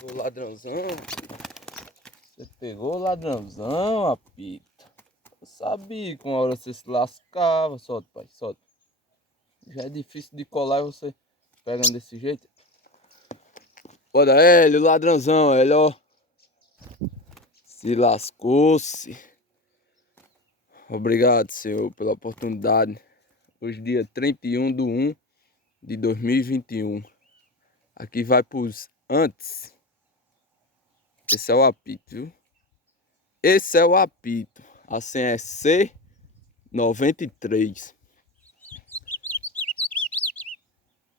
Pegou o ladrãozão. Você pegou o ladrãozão, apito. Eu sabia que uma hora você se lascava. Solta, pai, solta. Já é difícil de colar e você pegando desse jeito. Olha ele, o ladrãozão, ele, ó. Se lascou-se. Obrigado, Senhor, pela oportunidade. Hoje, dia 31/1/2021. Aqui vai pros antes. Esse é o apito, viu? Esse é o apito. A senha é C93.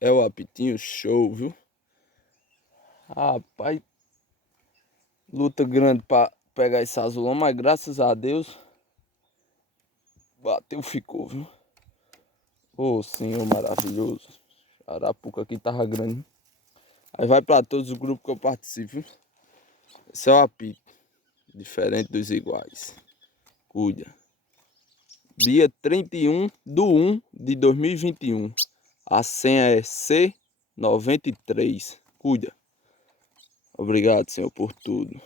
É o apitinho show, viu? Rapaz, luta grande pra pegar esse azulão, mas graças a Deus bateu, ficou, viu? Ô Senhor maravilhoso. A arapuca aqui tava grande. Aí vai pra todos os grupos que eu participo, viu? Esse é o apito. Diferente dos iguais. Cuida. Dia 31/1/2021. A senha é C93. Cuida. Obrigado, Senhor, por tudo.